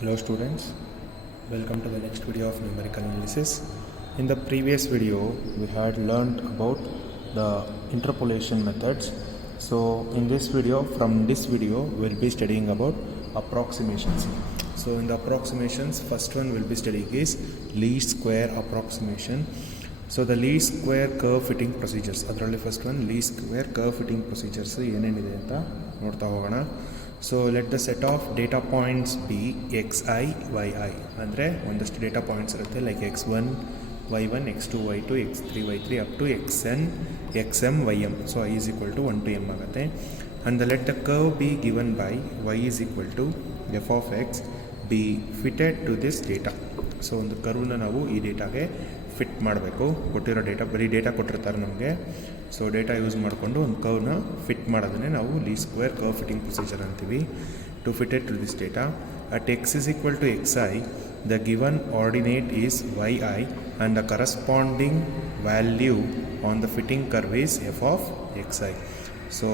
Hello students, welcome to the next video of numerical analysis. In the previous video we had learned about the interpolation methods. So in this video, we'll be studying about approximations. So in the approximations, first one we'll be studying is least square approximation. So the least square curve fitting procedures, ಅದರಲ್ಲಿ first one least square curve fitting procedures ಏನೇನಿದೆ ಅಂತ ನೋಡ್ತಾ ಹೋಗೋಣ. So let the set of data points be xi yi ಅಂದರೆ ಒಂದಷ್ಟು data points ಇರುತ್ತೆ like x1 y1 x2 y2 x3 y3 up to xn xm ym. So i is equal to 1 to m ಆಗುತ್ತೆ. And let the curve be given by y is equal to f of x be fitted to this data. So ಒಂದು ಕರ್ವ್ನ ನಾವು ಈ ಡೇಟಾಗೆ ಫಿಟ್ ಮಾಡಬೇಕು. ಕೊಟ್ಟಿರೋ ಡೇಟಾ ಬರೀ ಡೇಟಾ ಕೊಟ್ಟಿರ್ತಾರೆ ನಮಗೆ. ಸೊ ಡೇಟಾ ಯೂಸ್ ಮಾಡಿಕೊಂಡು ಒಂದು ಕರ್ವ್ನ ಫಿಟ್ ಮಾಡೋದನ್ನೇ ನಾವು least square curve fitting procedure ಅಂತೀವಿ. To fitted to this data at x is equal to xi, the given ordinate is yi and the corresponding value on the fitting curve is f of xi. So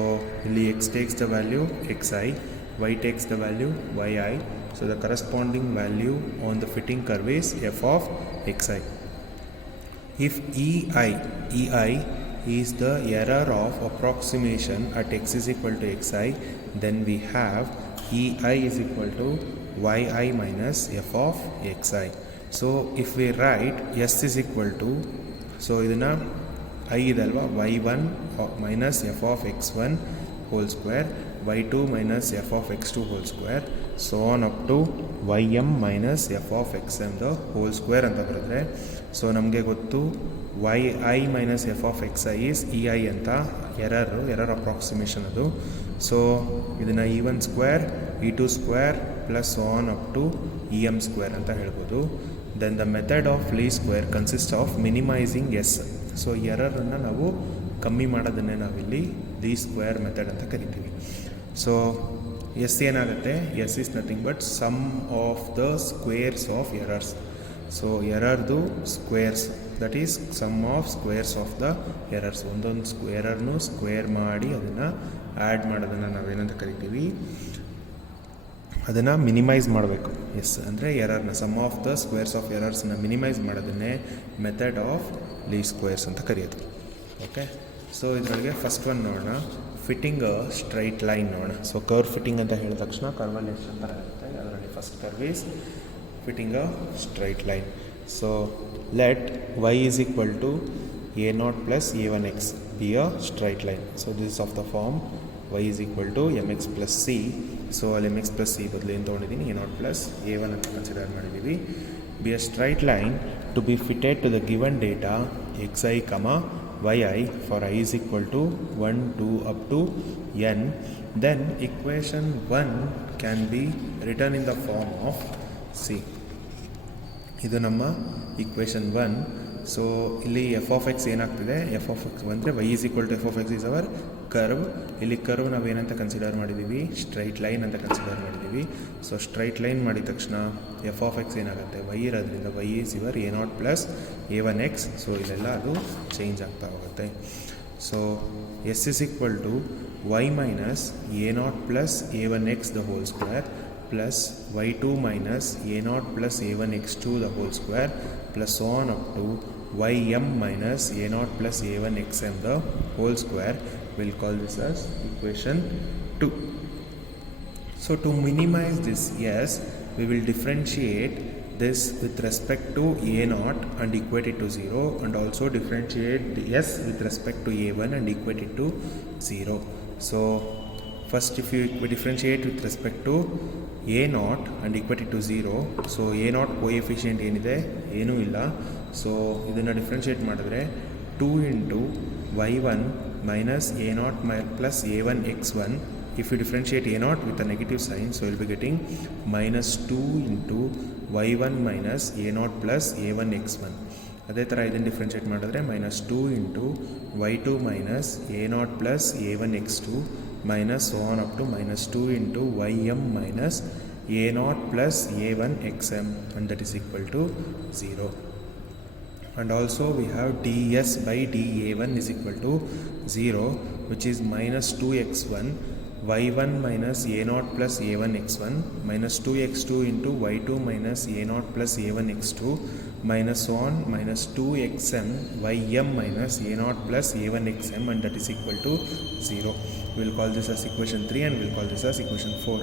ಇಲ್ಲಿ x takes the value xi, y takes the value yi. So the corresponding value on the fitting curve is f of xi. If ei is the error of approximation at x is equal to xi, then we have ei is equal to yi minus f of xi. So if we write s is equal to, so ಇದನ್ನು i ಇದಲ್ವಾ y1 minus f of x1 whole square, y2 minus f of x2 whole square, so on up to ym minus f of xm the whole square ಅಂತ ಬರೆದ್ರೆ, ಸೊ ನಮಗೆ ಗೊತ್ತು yi minus f of xi is ei ಅಂತ error approximation ಅದು. So ಇದನ್ನು e1 square e2 square plus on up to em square ಅಂತ ಹೇಳ್ಬೋದು. Then the method of least square consist of minimising S. So ಎರರನ್ನು ನಾವು ಕಮ್ಮಿ ಮಾಡೋದನ್ನೇ ನಾವಿಲ್ಲಿ ಲೀಸ್ಟ್ ಸ್ಕ್ವೇರ್ ಮೆಥಡ್ ಅಂತ ಕರಿತೀವಿ. ಸೊ ಎಸ್ ಏನಾಗುತ್ತೆ, S is nothing but sum of the squares of errors. So ಎರರ್ದು squares, that is sum of squares of the errors. ಒಂದೊಂದು ಎರರ್ನು ಸ್ಕ್ವೇರ್ ಮಾಡಿ ಅದನ್ನು ಆ್ಯಡ್ ಮಾಡೋದನ್ನು ನಾವೇನಂತ ಕರಿತೀವಿ, ಅದನ್ನು ಮಿನಿಮೈಸ್ ಮಾಡಬೇಕು. ಎಸ್ ಅಂದರೆ ಎರರ್ನ sum of the squares of ಎರರ್ಸ್ನ ಮಿನಿಮೈಸ್ ಮಾಡೋದನ್ನೇ ಮೆಥಡ್ ಆಫ್ ಲೀಸ್ಟ್ ಸ್ಕ್ವೇರ್ಸ್ ಅಂತ ಕರೆಯೋದು. ಓಕೆ, ಸೊ ಇದರೊಳಗೆ ಫಸ್ಟ್ ಒನ್ ನೋಡೋಣ, ಫಿಟ್ಟಿಂಗ್ ಅ ಸ್ಟ್ರೈಟ್ ಲೈನ್ ನೋಡೋಣ. ಸೊ ಕರ್ವ್ ಫಿಟ್ಟಿಂಗ್ ಅಂತ ಹೇಳಿದ ತಕ್ಷಣ ಕರ್ವಲ್ಲಿ ಎಷ್ಟು ಥರ ಇರುತ್ತೆ, ಅದರಲ್ಲಿ first curve is fitting a straight line. So let y is equal to a0 plus a1x be a straight line. So this is of the form y is equal to mx plus c. So ಅಲ್ಲಿ mx plus c ಬದಲು ಏನು ತೊಗೊಂಡಿದ್ದೀನಿ, a0 plus a1 ಅಂತ consider ಮಾಡಿದ್ದೀವಿ. Be a straight line to be fitted to the given data xi, yi for i is equal to 1 2 up to n. Then equation 1 can be written in the form of c. ಇದು ನಮ್ಮ equation 1. So ಇಲ್ಲಿ F of X ಏನಾಗ್ತಿದೆ, F of X ಅಂದರೆ Y is equal to F of X is our curve. ಇಲ್ಲಿ curve ನಾವೇನಂತ consider ಮಾಡಿದ್ದೀವಿ, straight line ಅಂತ consider ಮಾಡಿದ್ದೀವಿ. ಸೊ ಸ್ಟ್ರೈಟ್ ಲೈನ್ ಮಾಡಿದ ತಕ್ಷಣ ಎಫ್ ಆಫ್ ಎಕ್ಸ್ ಏನಾಗುತ್ತೆ, ವೈ ಇರೋದ್ರಿಂದ Y is ever a0 plus a1x. So ಇಲ್ಲೆಲ್ಲ ಅದು ಚೇಂಜ್ ಆಗ್ತಾ ಹೋಗುತ್ತೆ. So S is equal to Y minus a0 plus a1x the whole square plus y2 minus a0 plus a1x2 the whole square plus so on up to ym minus a0 plus a1xm the whole square. We'll call this as equation 2. So to minimize this s, we will differentiate this with respect to a0 and equate it to 0, and also differentiate the s with respect to a1 and equate it to 0. So first if you differentiate with respect to a0 and equate it to 0, so a0 coefficient ಏನಿದೆ, ಏನೂ ಇಲ್ಲ. So ಇದನ್ನು differentiate ಮಾಡಿದ್ರೆ 2 into y1 minus a0 plus a1 x1. If you differentiate a0 with a negative sign, so will be getting minus 2 into y1 minus a0 plus a1 x1. ಅದೇ ಥರ ಇದನ್ನು differentiate ಮಾಡಿದ್ರೆ minus 2 into y2 minus a0 plus a1 x2 minus so on up to minus 2 into ym minus a0 plus a1 xm, and that is equal to 0. And also we have ds by da1 is equal to 0, which is minus 2x1 y1 minus a0 plus a1 x1 minus 2x2 into y2 minus a0 plus a1 x2 minus so on minus 2xm ym minus a0 plus a1 xm, and that is equal to 0. We will call this as equation 3 and we will call this as equation 4.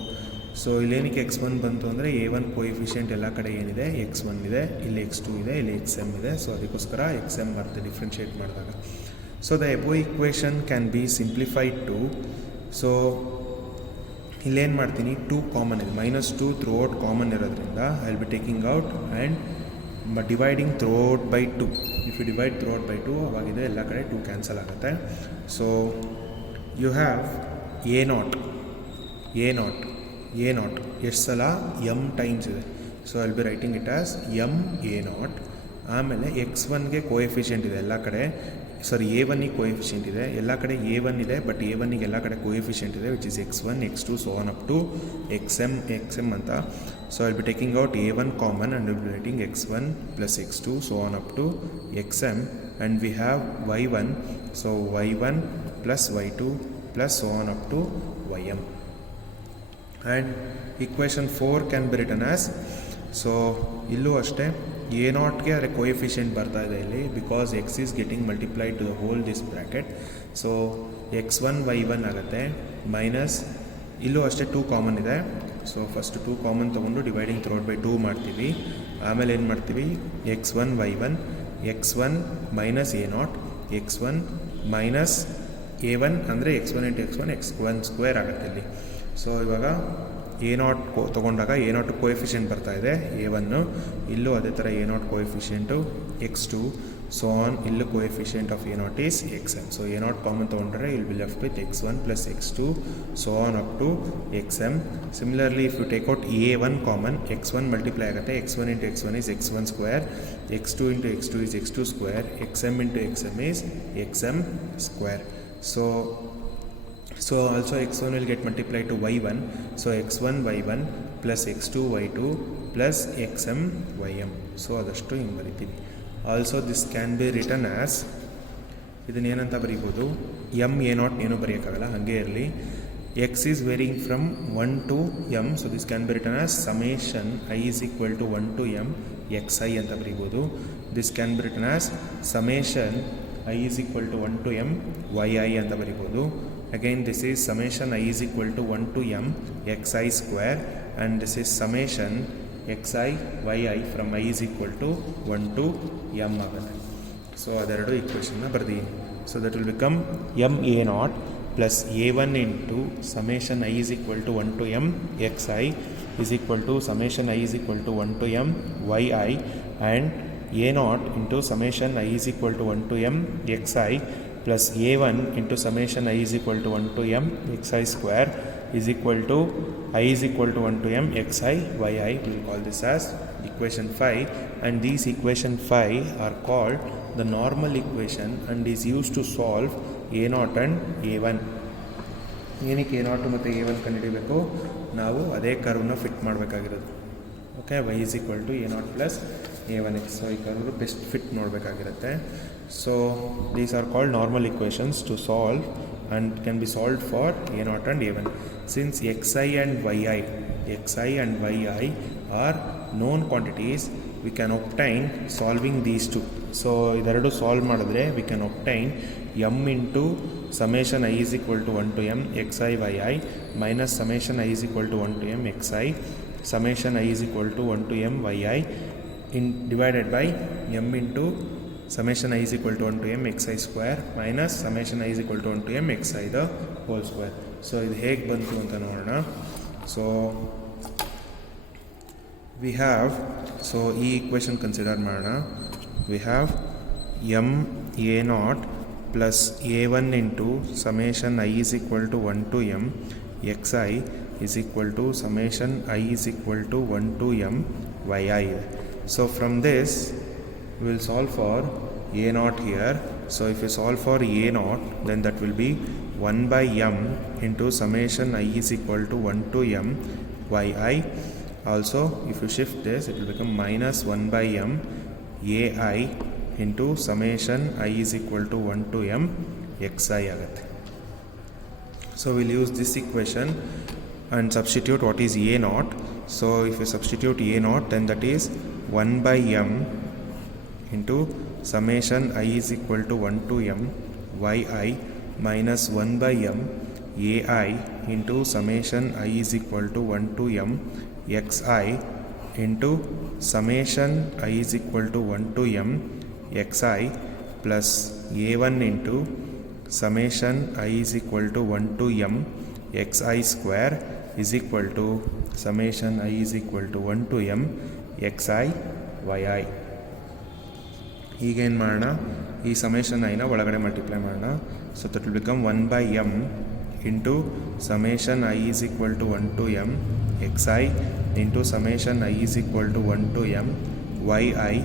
So ಇಲ್ಲೇನಕ್ಕೆ x1 ಬಂತು ಅಂದರೆ a1 coefficient ಎಲ್ಲ ಕಡೆ ಏನಿದೆ x1 ಇದೆ, ಇಲ್ಲಿ x2 ಇದೆ, ಇಲ್ಲಿ xm ಇದೆ. ಸೊ ಅದಕ್ಕೋಸ್ಕರ xm ಬರುತ್ತೆ ಡಿಫ್ರೆನ್ಷಿಯೇಟ್ ಮಾಡಿದಾಗ. So the above equation can be simplified to, so ಇಲ್ಲೇನು ಮಾಡ್ತೀನಿ, 2 ಕಾಮನ್ ಇದೆ, -2 ಥ್ರೂ ಔಟ್ ಕಾಮನ್ ಇರೋದ್ರಿಂದ I will be taking out and dividing throughout by 2. If you divide throughout by 2 ಅವಾಗಿದೆ ಎಲ್ಲ ಕಡೆ 2 ಕ್ಯಾನ್ಸಲ್ ಆಗುತ್ತೆ. ಸೊ ಯು ಹ್ಯಾವ್ a0 ಎಷ್ಟು ಸಲ m ಟೈಮ್ಸ್ ಇದೆ. So I will be writing it as m a0. ಆಮೇಲೆ x1ಗೆ ಕೋಎಫಿಷಿಯೆಂಟ್ ಇದೆ ಎಲ್ಲ ಕಡೆ, ಸಾರಿ a1ಗೆ ಕೋಎಫಿಷಿಯೆಂಟ್ ಇದೆ ಎಲ್ಲ ಕಡೆ, a1 ಇದೆ ಬಟ್ a1ಗೆ ಎಲ್ಲ ಕಡೆ ಕೋಎಫಿಷಿಯೆಂಟ್ ಇದೆ which is x1 x2 so on up to xm ಅಂತ. So I will be taking out a1 common and will be writing x1 plus x2 so on up to xm, and we have y1, so y1 plus y2 plus so on up to ym. And equation 4 can be written as, so ಇಲ್ಲೂ ಅಷ್ಟೇ a0ಗೆ ಅದರ coefficient ಬರ್ತಾ ಇದೆ ಇಲ್ಲಿ, because x is getting multiplied to the whole this bracket. So x1 y1 ಆಗುತ್ತೆ, ಮೈನಸ್ ಇಲ್ಲೂ ಅಷ್ಟೇ 2 ಕಾಮನ್ ಇದೆ. ಸೊ ಫಸ್ಟ್ 2 ಕಾಮನ್ ತೊಗೊಂಡು ಡಿವೈಡಿಂಗ್ ಥ್ರೋಟ್ ಬೈ 2 ಮಾಡ್ತೀವಿ. ಆಮೇಲೆ ಏನು ಮಾಡ್ತೀವಿ, x1 y1 x1 minus a0 x1 minus a1 ಅಂದರೆ x1 into x1 x1 square ಆಗುತ್ತೆ ಇಲ್ಲಿ. ಸೊ ಇವಾಗ a0 ತೊಗೊಂಡಾಗ a0 ಕೋಎಫಿಷಿಯೆಂಟ್ ಬರ್ತಾ ಇದೆ a1, ಇಲ್ಲೂ ಅದೇ ಥರ a0 coefficient x2 so on, ಇಲ್ಲೂ coefficient of a0 is xm. So a0 common ತೊಗೊಂಡ್ರೆ ಇಲ್ಲಿ will left with x1 plus x2 so on up to xm. Similarly if you take out a1 common, x1 multiply ಆಗುತ್ತೆ, x1 into x1 is x1 square, x2 into x2 is x2 square, xm into xm is xm square. So also x1 will get multiplied to y1, so x1 y1 plus x2 y2 plus xm ym. So ಅದಷ್ಟು ಹಿಂಗೆ ಬರಿತೀವಿ. Also this can be written as, ಇದನ್ನ ಏನಂತ ಬರೀಬೋದು, m a0 ಏನೂ ಬರೆಯೋಕ್ಕಾಗಲ್ಲ, ಹಾಗೆ ಇರಲಿ. x is varying from 1 to m, so this can be written as summation i is equal to 1 to m xi ಅಂತ ಬರೀಬೋದು. This can be written as summation i is equal to 1 to m yi ಅಂತ ಬರೀಬೋದು. Again this is summation I is equal to 1 to m xi square, and this is summation xi yi from I is equal to 1 to m ಆಗುತ್ತೆ. So ಅದೆರಡು ಈಕ್ವೇಷನ್ನ ಬರ್ದೀನಿ. So that will become m a0 plus a1 into summation I is equal to 1 to m xi is equal to summation I is equal to 1 to m yi, and a0 into summation I is equal to 1 to m xi plus a1 into summation I is equal to 1 to m xi square is equal to I is equal to 1 to m xi yi. We will call this as equation 5, and these equation 5 are called the normal equation and is used to solve a0 and a1. ಏನಕ್ಕೆ a0 ಮತ್ತು a1 ಕಂಡುಹಿಡಿಯಬೇಕು, ನಾವು ಅದೇ ಕರ್ವ್ನ fit ಮಾಡಬೇಕಾಗಿರೋದು. Okay, y is equal to a0 plus a1x. So ಈ curve best fit ನೋಡಬೇಕಾಗಿರುತ್ತೆ. So these are called normal equations to solve and can be solved for a0 and a1. Since xi and yi are known quantities, we can obtain solving these two. So ಇದೆರಡು ಸಾಲ್ವ್ ಮಾಡಿದ್ರೆ we can obtain m into summation I is equal to 1 to m xi yi minus summation I is equal to 1 to m xi summation I is equal to 1 to m yi divided by m into summation I is equal to 1 to m xi square minus summation I is equal to 1 to m xi the whole square. So ಇದು ಹೇಗೆ ಬಂತು ಅಂತ ನೋಡೋಣ. So we have, so ಈ equation consider ಮಾಡೋಣ. We have m a0 plus a1 into summation I is equal to 1 to m xi is equal to summation I is equal to 1 to m yi. So from this we will solve for a0 here. So if you solve for a0, then that will be 1 by m into summation I is equal to 1 to m yi. Also if you shift this, it will become minus 1 by m ai into summation I is equal to 1 to m xi ಆಗುತ್ತೆ. So we'll use this equation and substitute what is a naught. So if you substitute a naught, then that is 1 by m into summation I is equal to 1 to m yi minus 1 by m ai into summation I is equal to 1 to m xi into summation I is equal to 1 to m xi plus a1 into summation I is equal to 1 to m xi square is equal to summation I is equal to 1 to m xi yi. ಈಗೇನು ಮಾಡೋಣ, ಈ ಸಮೇಷನ್ ಐನ ಒಳಗಡೆ ಮಲ್ಟಿಪ್ಲೈ ಮಾಡೋಣ. So that will become 1 by m into summation I is equal to 1 to m xi into summation I is equal to 1 to m yi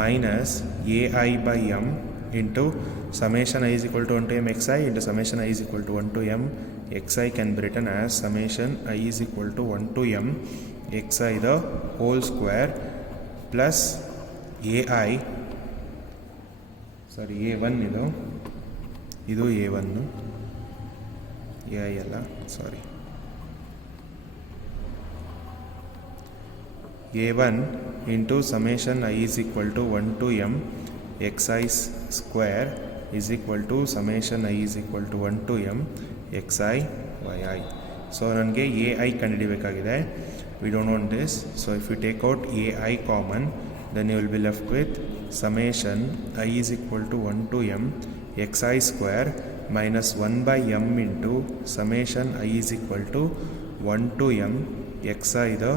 minus ai by m into summation I is equal to 1 to m xi into summation I is equal to 1 to m xi can be written as summation I is equal to 1 to m xi the whole square plus ai, sorry a1 ಇದು a1 ai ಅಲ್ಲ, ಸಾರಿ a1 into summation I is equal to 1 to m xi square is equal to summation I is equal to 1 to m xi yi. So ನನಗೆ ai ಕಂಡುಹಿಡಿಯಬೇಕಾಗಿದೆ. we don't want this, so if you take out ai common, then you will be left with summation I is equal to 1 to m xi square minus 1 by m into summation I is equal to 1 to m xi the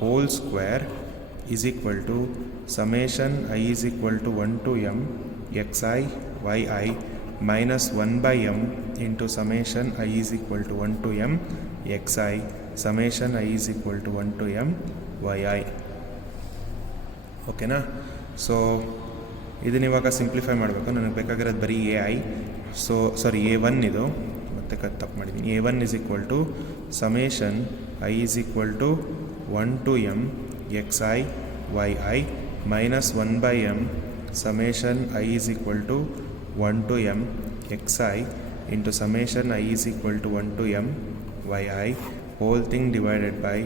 whole square is equal to summation I is equal to 1 to m xi yi minus 1 by m into summation I is equal to 1 to m xi summation I is equal to 1 to m yi. ಓಕೆನಾ? ಸೊ ಇದನ್ನ ಇವಾಗ ಸಿಂಪ್ಲಿಫೈ ಮಾಡಬೇಕು. ನನಗೆ ಬೇಕಾಗಿರೋದು ಬರೀ ai, so sorry a1 ಇದು ಮತ್ತೆ ತಪ್ಪು ಮಾಡಿದ್ದೀನಿ. a1 is equal to summation I is equal to 1 to m xi yi minus 1 by m summation I is equal to 1 to m xi into summation I is equal to 1 to m yi whole thing divided by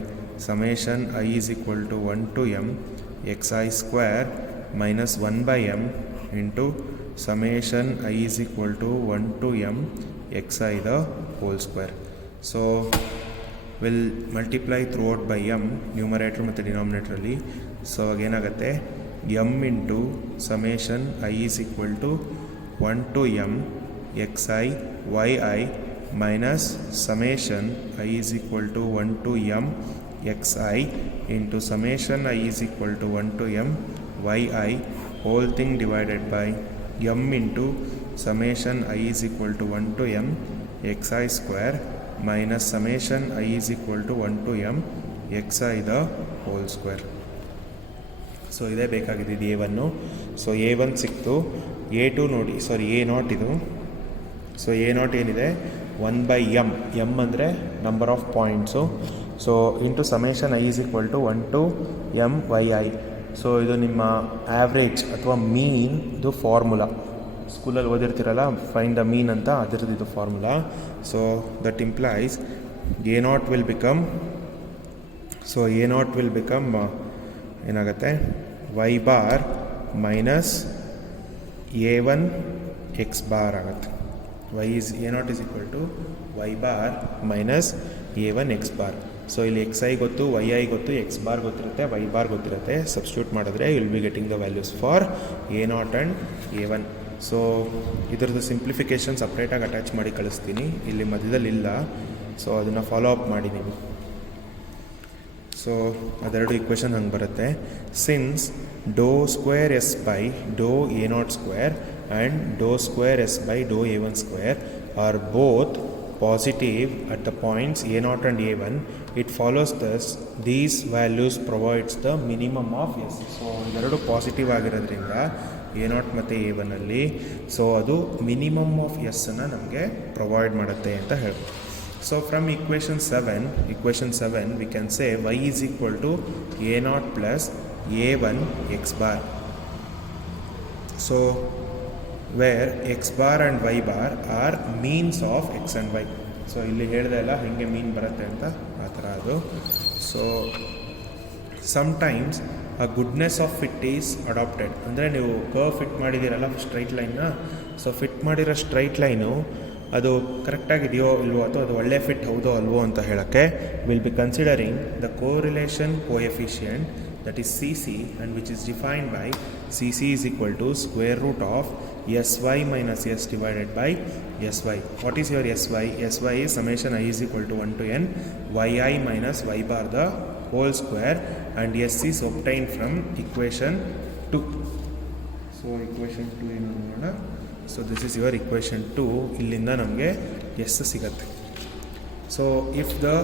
summation I is equal to 1 to m xi square minus 1 by m into summation I is equal to 1 to m xi the whole square. So will multiply throughout by m numerator ಮತ್ತು denominator ಅಲ್ಲಿ. ಸೊ ಏನಾಗುತ್ತೆ, m into summation I is equal to 1 to m xi yi minus summation I is equal to 1 to m xi into summation I is equal to 1 to m yi whole thing divided by m into summation I is equal to 1 to m xi square minus summation I is equal to 1 to m xi the whole square. So ಇದೇ ಬೇಕಾಗಿದ್ದು a1. So a1 ಸಿಕ್ತು. a2 ನೋಡಿ, ಸಾರಿ a not ಇದು. So a not ಏನಿದೆ, 1 by m, m ಅಂದರೆ number of points. So into summation I is equal to 1 to m yi. So ಇದು ನಿಮ್ಮ ಆ್ಯಾವ್ರೇಜ್ ಅಥವಾ ಮೀನ್ದು ಫಾರ್ಮುಲಾ. ಸ್ಕೂಲಲ್ಲಿ ಓದಿರ್ತೀರಲ್ಲ, ಫೈಂಡ್ ದ ಮೀನ್ ಅಂತ, ಅದರದ್ದು ಇದು formula. So that implies a naught will become, so a naught will become ಏನಾಗುತ್ತೆ, y bar minus a1 x bar ಆಗುತ್ತೆ. y is a naught is equal to y bar minus a1 x bar. So ಇಲ್ಲಿ xi ಗೊತ್ತು, yi ಗೊತ್ತು, x bar ಗೊತ್ತಿರುತ್ತೆ, y bar ಗೊತ್ತಿರುತ್ತೆ. Substitute ಮಾಡಿದ್ರೆ you will be getting the values for a naught and a1. So ಇದರದ್ದು simplification ಸಪ್ರೇಟಾಗಿ attach ಮಾಡಿ ಕಳಿಸ್ತೀನಿ, ಇಲ್ಲಿ ಮಧ್ಯದಲ್ಲಿ ಇಲ್ಲ. ಸೊ ಅದನ್ನು ಫಾಲೋ ಅಪ್ ಮಾಡಿ ನೀವು. ಸೊ ಅದೆರಡು ಇಕ್ವೇಷನ್ ಹಂಗೆ ಬರುತ್ತೆ. Since do square S by do a naught square and do square S by do a1 square are both positive at the points a naught and a1, it follows thus these values provides the minimum of s. So ಇವೆರಡು ಪಾಸಿಟಿವ್ ಆಗಿರೋದ್ರಿಂದ a not ಮತ್ತು a1 ಅಲ್ಲಿ, ಸೊ ಅದು minimum of S ಅನ್ನು ನಮಗೆ ಪ್ರೊವೈಡ್ ಮಾಡುತ್ತೆ ಅಂತ ಹೇಳ್ಬೋದು. So from equation 7 we can say y is equal to a naught plus a1 x bar. So where x bar and y bar are means of x and y. So ಇಲ್ಲಿ ಹೇಳಿದೆ ಅಲ್ಲ ಹೆಂಗೆ ಮೀನ್ ಬರುತ್ತೆ ಅಂತ ಆ ಥರ ಅದು. ಸೊ ಸಮ್ಟೈಮ್ಸ್ ಆ goodness of fit is adapted. ಅಂದರೆ ನೀವು ಕರ್ವ್ ಫಿಟ್ ಮಾಡಿದ್ದೀರಲ್ಲ ಸ್ಟ್ರೈಟ್ ಲೈನ್ನ, ಸೊ ಫಿಟ್ ಮಾಡಿರೋ ಸ್ಟ್ರೈಟ್ ಲೈನು ಅದು ಕರೆಕ್ಟಾಗಿದೆಯೋ ಇಲ್ವೋ ಅಥವಾ ಅದು ಒಳ್ಳೆ ಫಿಟ್ ಹೌದೋ ಅಲ್ವೋ ಅಂತ ಹೇಳೋಕ್ಕೆ will be considering the correlation coefficient that is CC, and which is defined by CC is equal to square root of SY minus S divided by SY. What is your SY? SY is summation I is equal to 1 to n yi minus y bar the whole square, and S is obtained from equation 2. So equation 2 ಏನು ನೋಡೋಣ. So this is your equation 2. ಇಲ್ಲಿಂದ ನಮಗೆ S ಸಿಗುತ್ತೆ. So if the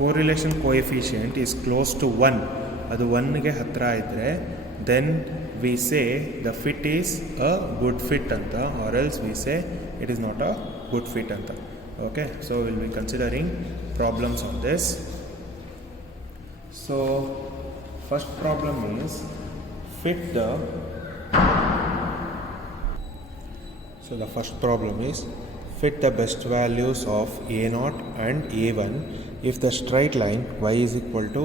correlation coefficient is close to 1, ಅದು 1ಗೆ ಹತ್ತಿರ ಇದ್ದರೆ then we say the fit is a good fit ಅಂತ, or else we say it is not a good fit ಅಂತ. Okay, so will be considering problems of this. So first problem is fit the first problem is fit the best values of a0 and a1 if the straight line y is equal to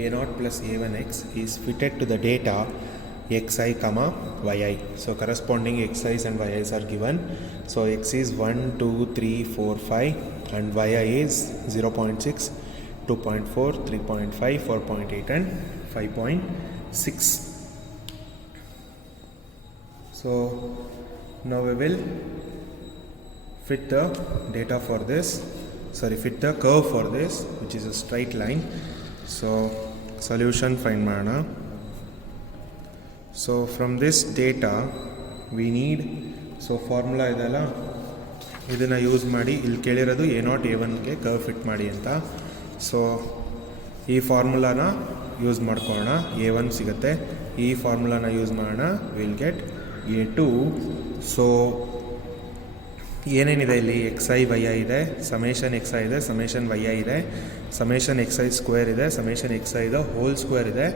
a0 plus a1x is fitted to the data xi comma yi. So corresponding xi's and yi's are given. So x is 1 2 3 4 5 and yi is 0.6 2.4 3.5 4.8 and 5.6. So now we will fit the data for this, fit the curve for this, which is a straight line. So solution find ಮಾಡೋಣ. So from this data we need, so formula ಇದೆಲ್ಲ ಇದನ್ನು ಯೂಸ್ ಮಾಡಿ ಇಲ್ಲಿ ಕೇಳಿರೋದು a0 a1ಗೆ curve fit ಮಾಡಿ ಅಂತ. ಸೊ ಈ ಫಾರ್ಮುಲಾನ ಯೂಸ್ ಮಾಡ್ಕೊಳ್ಳೋಣ, a1 ಸಿಗುತ್ತೆ. ಈ ಫಾರ್ಮುಲಾನ ಯೂಸ್ ಮಾಡೋಣ, ವಿಲ್ ಗೆಟ್ a2. ಸೊ ಏನೇನಿದೆ ಇಲ್ಲಿ xi yi ಇದೆ, ಸಮೇಷನ್ xi ಇದೆ, ಸಮೇಷನ್ yi ಇದೆ, ಸಮೇಷನ್ xi ಸ್ಕ್ವೇರ್ ಇದೆ, ಸಮೇಷನ್ xi ಇದೆ ಹೋಲ್ ಸ್ಕ್ವೇರ್ ಇದೆ,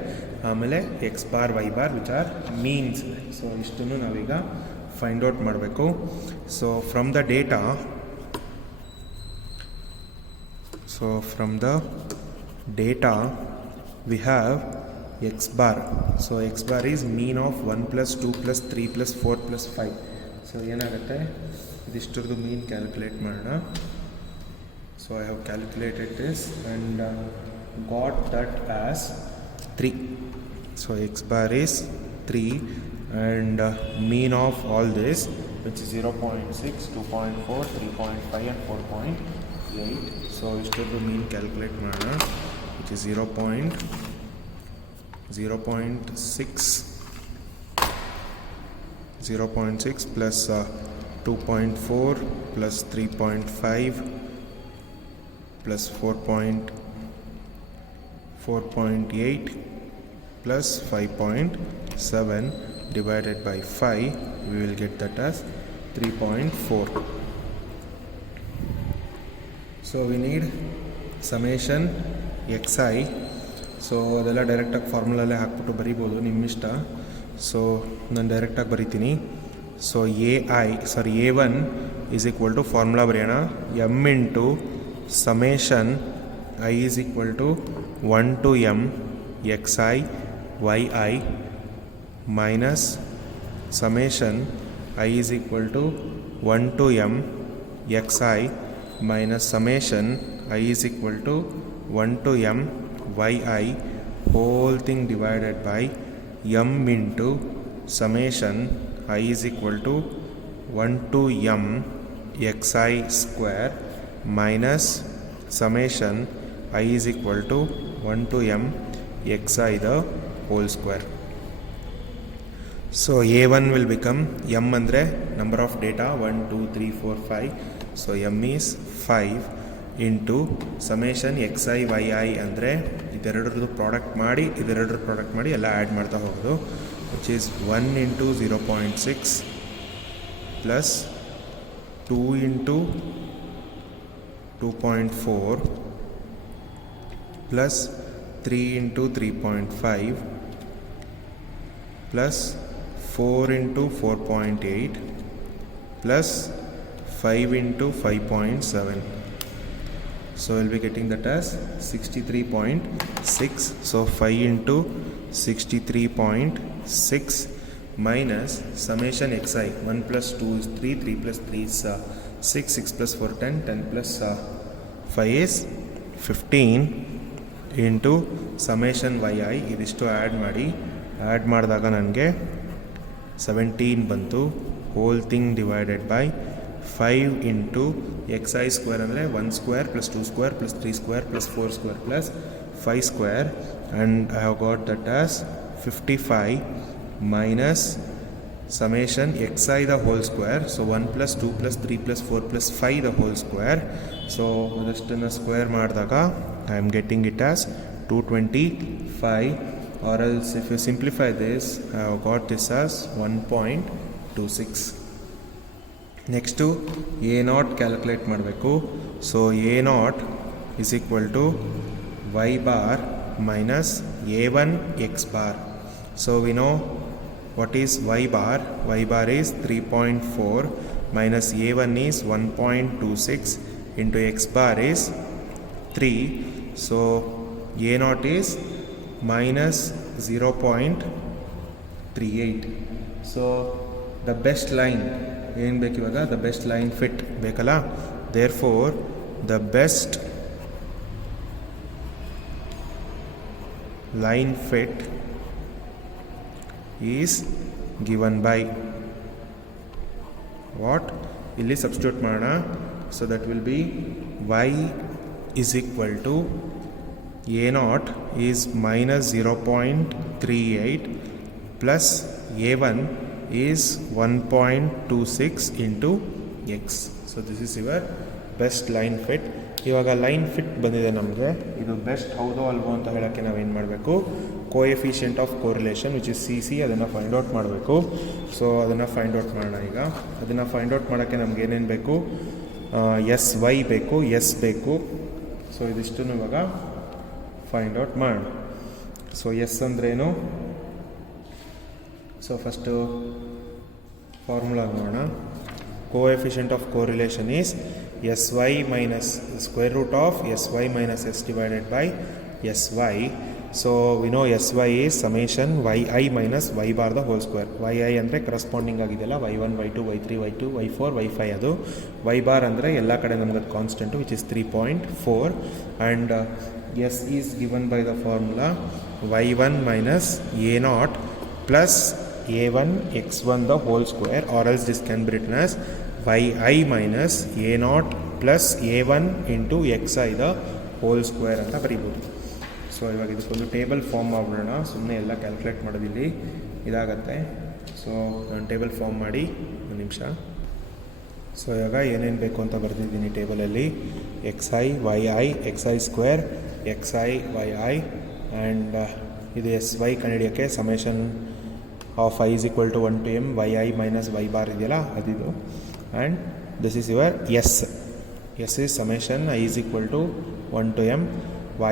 ಆಮೇಲೆ x bar y bar which are means. So ಇಷ್ಟನ್ನು ನಾವೀಗ ಫೈಂಡ್ ಔಟ್ ಮಾಡಬೇಕು. So from the data we have x bar. So x bar is mean of 1 plus 2 plus 3 plus 4 plus 5. ಸೊ ಏನಾಗುತ್ತೆ, ಇದಿಷ್ಟರದ್ದು ಮೀನ್ ಕ್ಯಾಲ್ಕುಲೇಟ್ ಮಾಡೋಣ. So I have calculated this and got that as 3. So x bar is 3 and mean of all this which is 0.6 2.4 3.5 and 4.8. ಸೊ ಇಷ್ಟರದ್ದು ಮೀನ್ ಕ್ಯಾಲ್ಕುಲೇಟ್ ಮಾಡೋಣ, which is 0.6 plus 2.4 plus 3.5 plus 4.8 plus 5.7 divided by 5, we will get that as 3.4. So we need summation xi. So ಅದೆಲ್ಲ ಡೈರೆಕ್ಟಾಗಿ ಫಾರ್ಮುಲಲ್ಲೇ ಹಾಕ್ಬಿಟ್ಟು ಬರೀಬೋದು, ನಿಮ್ಮಿಷ್ಟ. ಸೊ ನಾನು ಡೈರೆಕ್ಟಾಗಿ ಬರಿತೀನಿ. So a1 is equal to formula ಬರೆಯೋಣ, m into summation I is equal to 1 to m xi yi minus summation I is equal to 1 to m xi minus summation I is equal to 1 to m yi whole thing divided by m into summation I is equal to 1 to m xi square minus summation I is equal to 1 to m xi the whole square. So a1 will become, m andre number of data 1 2 3 4 5, so m is 5 into summation xi yi ಅಂದರೆ ಇದೆರಡರದ್ದು ಪ್ರಾಡಕ್ಟ್ ಮಾಡಿ ಎಲ್ಲ ಆ್ಯಡ್ ಮಾಡ್ತಾ ಹೋಗೋದು, which is 1 ಇಂಟು 0.6 ಪ್ಲಸ್ 2 ಇಂಟು 2.4 ಪ್ಲಸ್ 3 ಇಂಟು 3.5 ಪ್ಲಸ್ 4 ಇಂಟು 4.8 ಪ್ಲಸ್ 5 ಇಂಟು 5.7. So we'll be getting that as 63.6. So 5 into 63.6 minus summation xi. 1 plus 2 is 3, 3 plus 3 is 6, 6 plus 4 10, 10 plus 5 is 15 into summation yi. ಇದಿಷ್ಟು ಆ್ಯಡ್ ಮಾಡಿದಾಗ ನನಗೆ 17 ಬಂತು. Whole thing divided by 5 into xi square ಅಂದರೆ 1 square plus 2 square plus 3 square plus 4 square plus 5 square, and I have got that as 55 minus summation xi the whole square. So 1 plus 2 plus 3 plus 4 plus 5 the whole square. So ಅದಷ್ಟನ್ನು square ಮಾಡಿದಾಗ I am getting it as 225, or else if you simplify this I have got this as 1.26. Next to a0 calculate ಮಾಡಬೇಕು. So a0 is equal to y bar minus a1 x bar. So we know what is y bar. Y bar is 3.4 minus a1 is 1.26 into x bar is 3. So a0 is minus 0.38. So the best line ಏನು ಬೇಕು ಇವಾಗ? the best line fit ಬೇಕಲ್ಲ. therefore the best line fit is given by what? ಇಲ್ಲಿ ಸಬ್ಸ್ಟಿಟ್ಯೂಟ್ ಮಾಡೋಣ. So that will be y is equal to a0 is minus 0.38 plus a1 is 1.26 into x. So this is your best line fit. ಇವಾಗ line fit ಬಂದಿದೆ ನಮಗೆ. ಇದು ಬೆಸ್ಟ್ ಹೌದೋ ಅಲ್ವೋ ಅಂತ ಹೇಳೋಕ್ಕೆ ನಾವೇನು ಮಾಡಬೇಕು? Coefficient of correlation which is C C, ಅದನ್ನು ಫೈಂಡ್ ಔಟ್ ಮಾಡಬೇಕು. ಸೊ ಅದನ್ನು ಫೈಂಡ್ ಔಟ್ ಮಾಡೋಣ. ಈಗ ಅದನ್ನು ಫೈಂಡ್ ಔಟ್ ಮಾಡೋಕ್ಕೆ ನಮ್ಗೆ ಏನೇನು ಬೇಕು? ಎಸ್ ವೈ ಬೇಕು, ಎಸ್ ಬೇಕು. ಸೊ ಇದಿಷ್ಟನ್ನು ಇವಾಗ ಫೈಂಡ್ ಔಟ್ ಮಾಡೋಣ. ಸೊ ಎಸ್ ಅಂದ್ರೇನು? ಸೊ ಫಸ್ಟು ಫಾರ್ಮುಲಾ ನೋಡೋಣ. Coefficient of correlation is sy minus square root of sy minus s divided by sy. So we know sy is summation yi minus y bar the whole square. yi ಅಂದರೆ ಕರೆಸ್ಪಾಂಡಿಂಗ್ ಆಗಿದೆಯಲ್ಲ y1 y2 y3 y2 y4 y5. ಅದು y bar ಅಂದರೆ ಎಲ್ಲ ಕಡೆ ನಮ್ಗೆ constant which is 3.4, and s is given by the formula y1 minus a0 plus a1 x1 the whole square, or else this can be written as yi minus a0 plus a1 into xi the whole square ಅಂತ ಬರೀಬೋದು. ಸೊ ಇವಾಗ ಇದಕ್ಕೊಂದು table form ಮಾಡೋಣ. ಸುಮ್ಮನೆ ಎಲ್ಲ ಕ್ಯಾಲ್ಕುಲೇಟ್ ಮಾಡೋದಿಲ್ಲಿ ಇದಾಗತ್ತೆ. ಸೊ ನಾನು ಟೇಬಲ್ ಫಾರ್ಮ್ ಮಾಡಿ ಒಂದು ನಿಮಿಷ. ಸೊ ಇವಾಗ ಏನೇನು ಬೇಕು ಅಂತ ಬರೆದಿದ್ದೀನಿ ಟೇಬಲಲ್ಲಿ. xi yi xi square xi yi, and ಇದು ಎಸ್ ವೈ ಕಂಡುಹಿಡಿಯೋಕ್ಕೆ summation of i is equal to 1 to m yi minus y bar ಇದೆಯಲ್ಲ ಅದಿದು. And this is your s. s is summation I is equal to 1 to m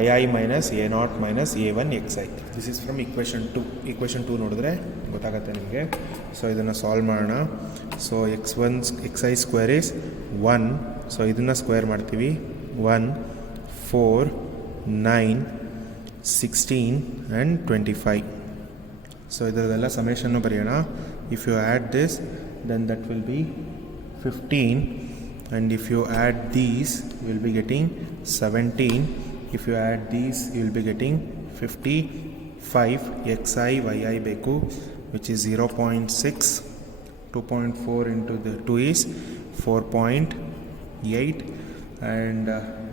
yi minus a0 minus a1 xi. This is from equation 2. equation 2 ನೋಡಿದ್ರೆ ಗೊತ್ತಾಗುತ್ತೆ ನಿಮಗೆ. ಸೊ ಇದನ್ನು ಸಾಲ್ವ್ ಮಾಡೋಣ. So xi square is 1. ಸೊ ಇದನ್ನು ಸ್ಕ್ವೇರ್ ಮಾಡ್ತೀವಿ. 1 4 9 16 and 25. ಸೊ ಇದರದೆಲ್ಲ ಸಮೇಷನ್ನು ಬರೆಯೋಣ. If you add this then that will be 15, and if you add these you will be getting 17. if you add these you will be getting 55. xi yi ಬೇಕು which is 0.6. 2.4 into the 2 is 4.8, and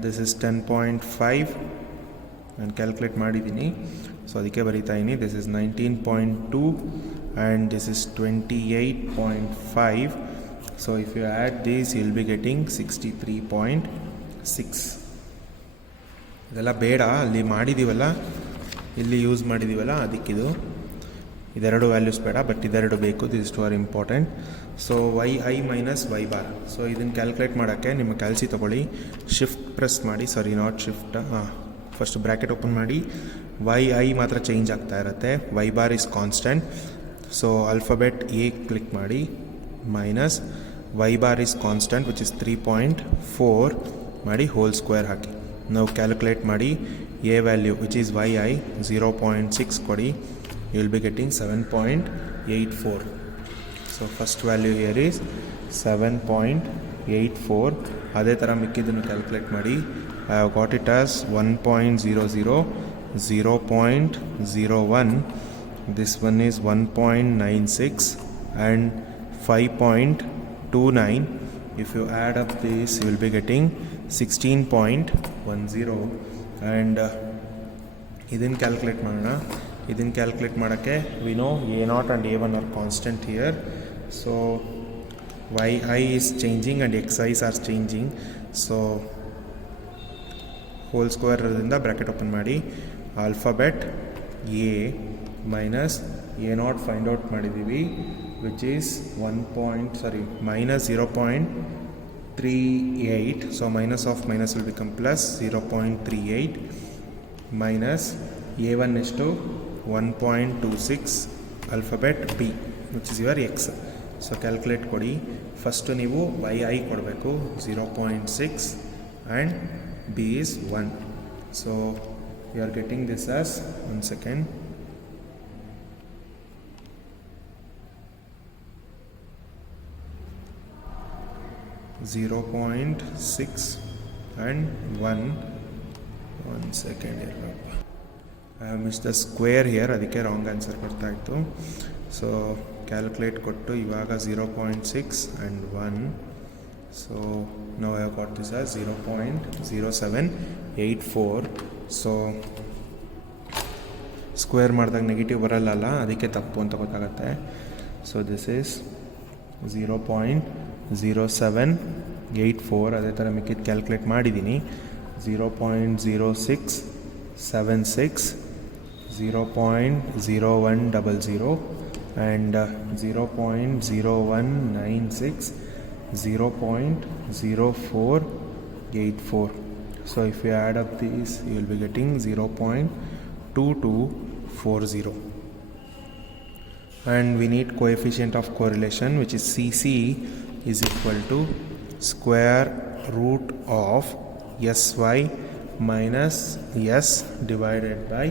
this is 10.5 ನಾನು ಕ್ಯಾಲ್ಕುಲೇಟ್ ಮಾಡಿದ್ದೀನಿ. ಸೊ ಅದಕ್ಕೆ ಬರೀತಾ ಇದ್ದೀನಿ. This is 19.2 and this is 28.5. So if you add these you will be getting 63.6. ಇದೆಲ್ಲ ಬೇಡ, ಅಲ್ಲಿ ಮಾಡಿದ್ದೀವಲ್ಲ, ಇಲ್ಲಿ ಯೂಸ್ ಮಾಡಿದ್ದೀವಲ್ಲ ಅದಕ್ಕಿದು. ಇದೆರಡು ವ್ಯಾಲ್ಯೂಸ್ ಬೇಡ, ಬಟ್ ಇದೆರಡು ಬೇಕು. This is two are important. So yi minus y bar. So ಇದನ್ನು ಕ್ಯಾಲ್ಕುಲೇಟ್ ಮಾಡೋಕ್ಕೆ ನಿಮ್ಮ ಕ್ಯಾಲ್ಸಿ ತೊಗೊಳ್ಳಿ, ಶಿಫ್ಟ್ ಪ್ರೆಸ್ ಮಾಡಿ, sorry not shift, first bracket open ಮಾಡಿ. yi ಮಾತ್ರ ಚೇಂಜ್ ಆಗ್ತಾ ಇರುತ್ತೆ, y bar is constant. So alphabet A click ಮಾಡಿ, minus y bar is constant which is 3.4 ಮಾಡಿ, ಹೋಲ್ ಸ್ಕ್ವೇರ್ ಹಾಕಿ. ನಾವು ಕ್ಯಾಲ್ಕುಲೇಟ್ ಮಾಡಿ A value which is yi 0.6 ಕೊಡಿ, you will be getting 7.84. So first value here is 7.84. ಅದೇ ಥರ ಮಿಕ್ಕಿದ್ದನ್ನು ಕ್ಯಾಲ್ಕುಲೇಟ್ ಮಾಡಿ. I have got it as 1.00, 0.01, this one is 1.96 and 5.29. If you add up this, you will be getting 16.10. and ಇದನ್ನು ಕ್ಯಾಲ್ಕುಲೇಟ್ ಮಾಡೋಣ. ಇದನ್ನು calculate ಮಾಡೋಕ್ಕೆ we know a0 and a1 are constant here, so yi is changing and xi's are changing. so whole square ಇರೋದ್ರಿಂದ bracket open ಮಾಡಿ, alphabet A minus a0 find out ಮಾಡಿದ್ದೀವಿ, which is -0.38. So minus of minus will become plus 0.38 minus a1 ಎಷ್ಟು 1.26 alphabet B which is your X. So calculate ಕೊಡಿ. First ನೀವು yi ಕೊಡಬೇಕು 0.6 and b is 1. so you are getting this as 1 second, 0.6 and 1 second here. I have missed the square here, ಅದಕ್ಕೆ wrong answer ಬರ್ತಾ ಇತ್ತು. So calculate ಕೊಟ್ಟು ಇವಾಗ 0.6 and 1. so now I have got this as 0.0784. so square ಮಾಡಿದಾಗ ನೆಗೆಟಿವ್ ಬರಲ್ಲ, ಅದಕ್ಕೆ ತಪ್ಪು ಅಂತ ಗೊತ್ತಾಗುತ್ತೆ. So this is 0.0784. ಅದೇ ಥರ ಮಿಕ್ಕಿದ್ದು ಕ್ಯಾಲ್ಕುಲೇಟ್ ಮಾಡಿದ್ದೀನಿ. 0.0676, 0.0100 and 0.0196, 0.0484. so if you add up these, you will be getting 0.2240. and we need coefficient of correlation, which is cc is equal to square root of sy minus s divided by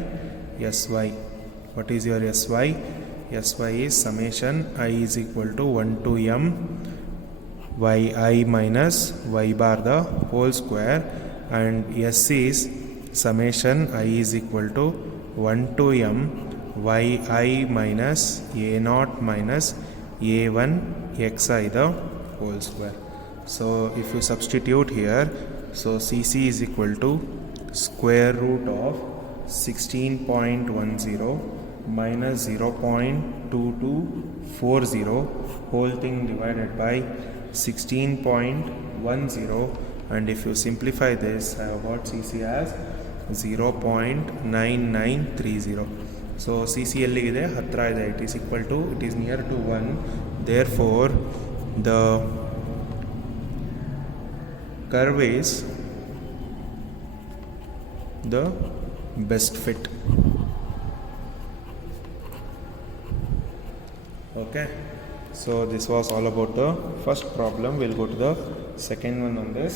sy. what is your sy? sy is summation I is equal to 1 to m yi minus y bar the whole square, and s is summation I is equal to 1 to m yi minus a0 minus a1 xi the whole square. so if you substitute here, so cc is equal to square root of 16.10 minus 0.2240 whole thing divided by 16.10, and if you simplify this, I have got cc as 0.9930. so cc ಎಲ್ಲಿಗಿದೆ? ಹತ್ರ ಇದೆ. it is equal to, it is near to 1, therefore the curve is the best fit. okay, so this was all about the first problem. We'll go to the second one on this.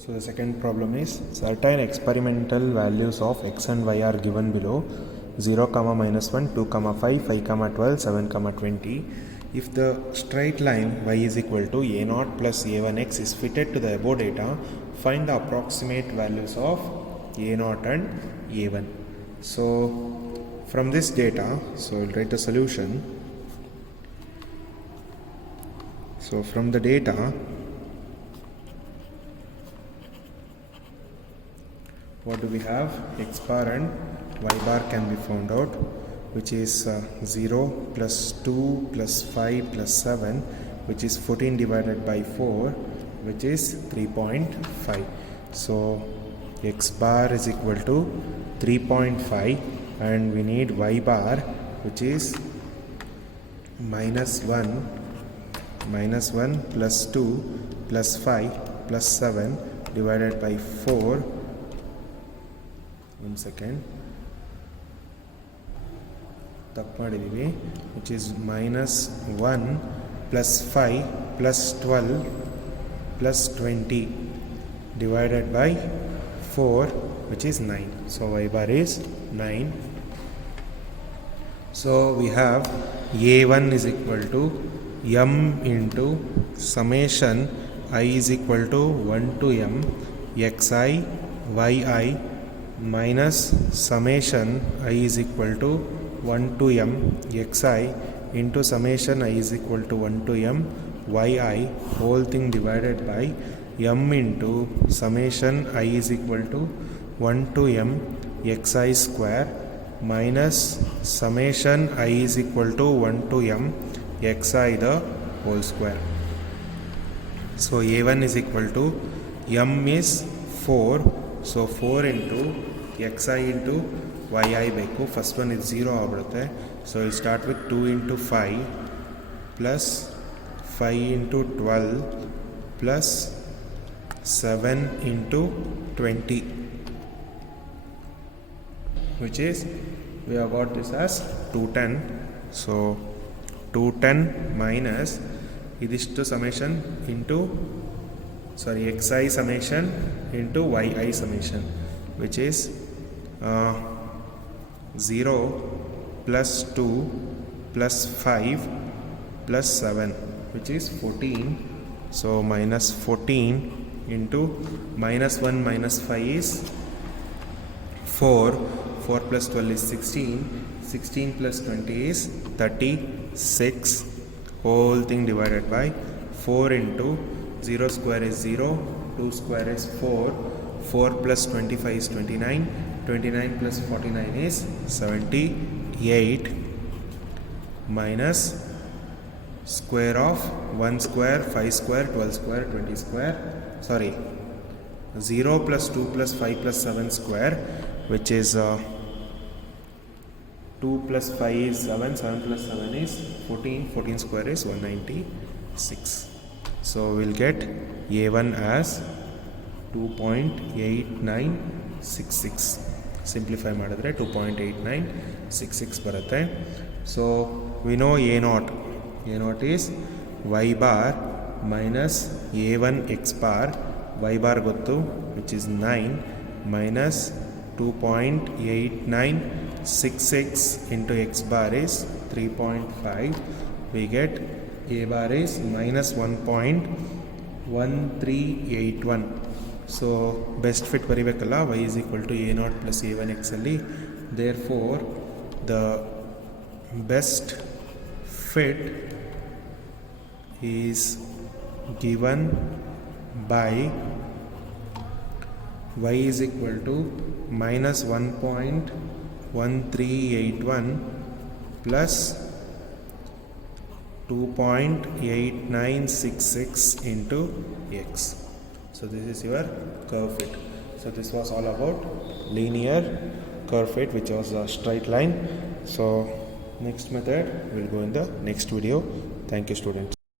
so the second problem is, certain experimental values of x and y are given below: 0, -1, 2, 5, 5, 12, 7, 20. if the straight line y is equal to a0 plus a1x is fitted to the above data, find the approximate values of a0 and a1. so from this data, so we'll write a solution. so from the data, what do we have? X bar and y bar can be found out, which is 0 plus 2 plus 5 plus 7, which is 14 divided by 4, which is 3.5. so x bar is equal to 3.5, and we need y bar, which is -1 plus 2 plus 5 plus 7 divided by 4. 1 second, ತಪ್ಪು ಮಾಡಿದ್ದೀವಿ, which is -1 plus 5 plus 12 plus 20 divided by 4, which is 9. So y bar is 9. So we have a1 is equal to m into summation I is equal to 1 to m xi yi minus summation I is equal to 1 to m xi into summation I is equal to 1 to m yi whole thing divided by m into summation I is equal to 1 to m xi square minus summation I is equal to 1 to m xi the whole square. So a1 is equal to m is 4, so 4 into xi into yi ಬೇಕು. First one is 0 ಆಗ್ಬಿಡುತ್ತೆ. So we start with 2 into 5 plus 5 into 12 plus 7 into 20, which is we have got this as 210. So 210 minus idishtu summation into xi summation into yi summation, which is 0 plus 2 plus 5 plus 7, which is 14. So minus 14 into minus 1 minus 5 is 4. 4 plus 12 is 16. 16 plus 20 is 36. Whole thing divided by 4 into 0 square is 0. 2 square is 4. 4 plus 25 is 29. 29 plus 49 is 78 minus square of 1 square, 5 square, 12 square, 20 square. 0 plus 2 plus 5 plus 7 square, which is 2 plus 5 is 7, 7 plus 7 is 14, 14 square is 196. So we'll get a1 as 2.8966. Simplify ಮಾಡಿದ್ರೆ 2.8966 ಬರುತ್ತೆ. So we know a0 is y bar minus a1 x bar. y bar ಗೊತ್ತು, which is 9 minus 2.8966 into x bar is 3.5. We get a bar is minus 1.1381. So best fit ಬರಿಬೇಕಲ್ಲ, y is equal to a0 plus a1x ಅಲ್ಲಿ. Therefore the best fit is given by y is equal to minus 1.1381 plus 2.8966 into x. So this is your curve fit. So this was all about linear curve fit, which was a straight line. So next method will go in the next video. Thank you, students.